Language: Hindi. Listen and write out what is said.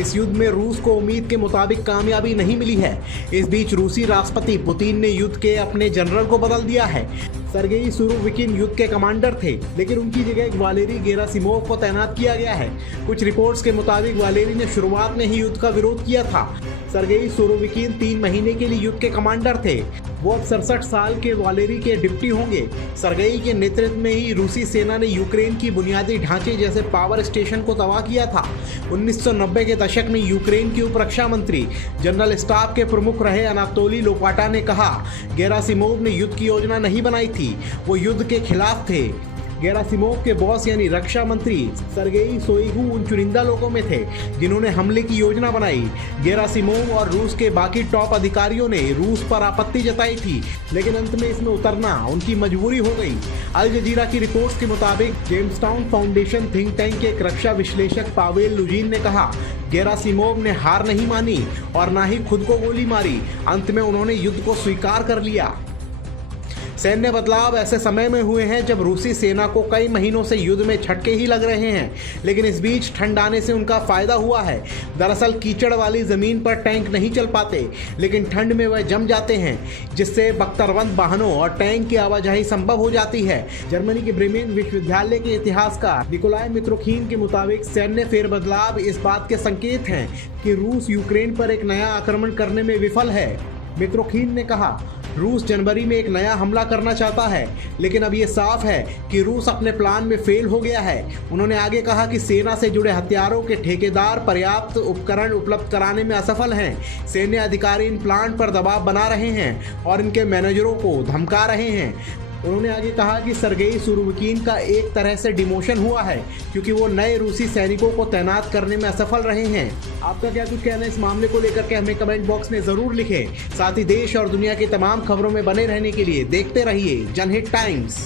इस युद्ध में रूस को उम्मीद के मुताबिक कामयाबी नहीं मिली है। इस बीच रूसी राष्ट्रपति पुतिन ने युद्ध के अपने जनरल को बदल दिया है। सर्गेई सुरोविकिन युद्ध के कमांडर थे, लेकिन उनकी जगह वालेरी गेरासिमोव को तैनात किया गया है। कुछ रिपोर्ट्स के मुताबिक वालेरी ने शुरुआत में ही युद्ध का विरोध किया था। सर्गेई सुरोविकिन 3 महीने के लिए युद्ध के कमांडर थे। वो अब 67 साल के वालेरी के डिप्टी होंगे। सर्गेई के नेतृत्व में ही रूसी सेना ने यूक्रेन की बुनियादी ढांचे जैसे पावर स्टेशन को तबाह किया था। 1990 के दशक में यूक्रेन के उप रक्षा मंत्री जनरल स्टाफ के प्रमुख रहे अनातोली लोपाटा ने कहा, गेरासिमोव ने युद्ध की योजना नहीं बनाई थी, वो युद्ध के खिलाफ थे। गेरासिमोव के बॉस यानी रक्षा मंत्री सर्गेई शोइगु उन चुनिंदा लोगों में थे जिन्होंने हमले की योजना बनाई। गेरासिमोव और रूस के बाकी टॉप अधिकारियों ने रूस पर आपत्ति जताई थी, लेकिन अंत में इसमें उतरना उनकी मजबूरी हो गई। अल जजीरा की रिपोर्ट्स के मुताबिक जेम्सटाउन फाउंडेशन थिंक टैंक के एक रक्षा विश्लेषक पावेल लुजीन ने कहा, गेरासिमोव ने हार नहीं मानी और ना ही खुद को गोली मारी। अंत में उन्होंने युद्ध को स्वीकार कर लिया। सैन्य बदलाव ऐसे समय में हुए हैं जब रूसी सेना को कई महीनों से युद्ध में झटके ही लग रहे हैं, लेकिन इस बीच ठंड आने से उनका फायदा हुआ है। दरअसल कीचड़ वाली जमीन पर टैंक नहीं चल पाते, लेकिन ठंड में वह जम जाते हैं, जिससे बख्तरबंद वाहनों और टैंक की आवाजाही संभव हो जाती है। जर्मनी के ब्रेमेन विश्वविद्यालय के इतिहासकार निकोलाई मित्रोखीन के मुताबिक सैन्य फेरबदलाव इस बात के संकेत हैं कि रूस यूक्रेन पर एक नया आक्रमण करने में विफल है। मित्रोखीन ने कहा, रूस जनवरी में एक नया हमला करना चाहता है, लेकिन अब ये साफ है कि रूस अपने प्लान में फेल हो गया है। उन्होंने आगे कहा कि सेना से जुड़े हथियारों के ठेकेदार पर्याप्त उपकरण उपलब्ध कराने में असफल हैं। सैन्य अधिकारी इन प्लांट पर दबाव बना रहे हैं और इनके मैनेजरों को धमका रहे हैं। उन्होंने आगे कहा कि सर्गेई सुरोविकिन का एक तरह से डिमोशन हुआ है, क्योंकि वो नए रूसी सैनिकों को तैनात करने में असफल रहे हैं। आपका क्या कुछ कहना है इस मामले को लेकर के हमें कमेंट बॉक्स में ज़रूर लिखें। साथ ही देश और दुनिया की तमाम खबरों में बने रहने के लिए देखते रहिए जनहित टाइम्स।